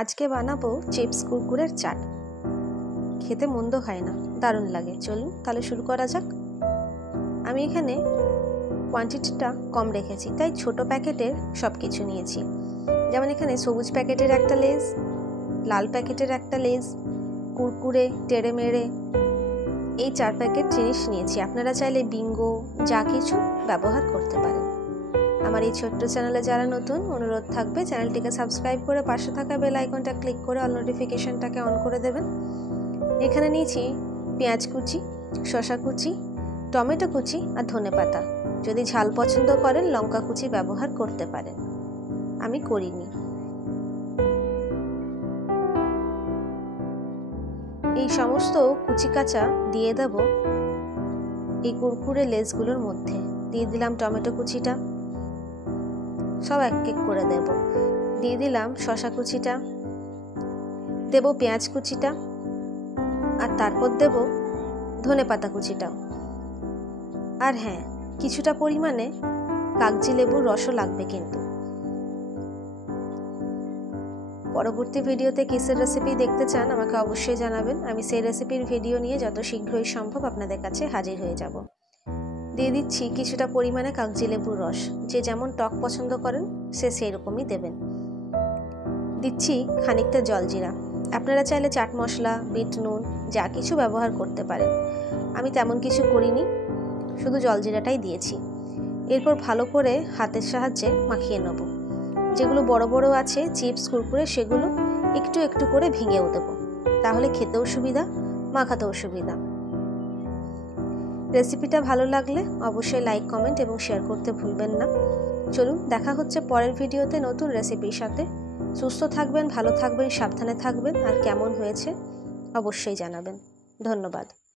আজকে বানাবো চিপস কুরকুরের চাট। খেতে মন্দ হয় না, দারুণ লাগে। চলুন তাহলে শুরু করা যাক। আমি এখানে কোয়ান্টিটিটা কম রেখেছি, তাই ছোট প্যাকেটের সব কিছু নিয়েছি। যেমন এখানে সবুজ প্যাকেটের একটা লেজ, লাল প্যাকেটের একটা লেজ, কুরকুরে, টেড়ে মেড়ে, এই 4 প্যাকেট জিনিস নিয়েছি। আপনারা চাইলে বিঙ্গো যা কিছু ব্যবহার করতে পারেন। আমার এই ছোট্ট চ্যানেলে যারা নতুন, অনুরোধ থাকবে চ্যানেলটিকে সাবস্ক্রাইব করে পাশে থাকা বেল আইকনটা ক্লিক করে অল নোটিফিকেশনটাকে অন করে দেবেন। এখানে নিয়েছি পেঁয়াজ কুচি, শসা কুচি, টমেটো কুচি আর ধনেপাতা। যদি ঝাল পছন্দ করেন লঙ্কা কুচি ব্যবহার করতে পারেন, আমি করিনি। এই সমস্ত কুচি কাঁচা দিয়ে দেব এই কুরকুরে লেজগুলোর মধ্যে। দিয়ে দিলাম টমেটো কুচিটা, সব এক এক করে দেব। দিয়ে দিলাম শসা কুচিটা, দেব পেঁয়াজ কুচিটা, আর তারপর দেব ধনেপাতা কুচিটাও। আর হ্যাঁ, কিছুটা পরিমাণে কাগজি লেবুর রসও লাগবে কিন্তু। পরবর্তী ভিডিওতে কিসের রেসিপি দেখতে চান আমাকে অবশ্যই জানাবেন। আমি সেই রেসিপির ভিডিও নিয়ে যত শীঘ্রই সম্ভব আপনাদের কাছে হাজির হয়ে যাব। দিয়ে দিচ্ছি কিছুটা পরিমাণে কাগজি লেবুর রস। যে যেমন টক পছন্দ করেন সে সেই রকমই দেবেন। দিচ্ছি খানিকটা জলজিরা। আপনারা চাইলে চাট মশলা, বিট নুন যা কিছু ব্যবহার করতে পারেন। আমি তেমন কিছু করিনি, শুধু জলজিরাটাই দিয়েছি। এরপর ভালো করে হাতের সাহায্যে মাখিয়ে নেব। যেগুলো বড় বড় আছে চিপস কুরকুরে, সেগুলো একটু একটু করে ভেঙেও দেবো, তাহলে খেতেও সুবিধা, মাখাতেও সুবিধা। রেসিপিটা ভালো লাগলে অবশ্যই লাইক, কমেন্ট এবং শেয়ার করতে ভুলবেন না। চলুন দেখা হচ্ছে পরের ভিডিওতে নতুন রেসিপির সাথে। সুস্থ থাকবেন, ভালো থাকবেন, সাবধানে থাকবেন, আর কেমন হয়েছে অবশ্যই জানাবেন। ধন্যবাদ।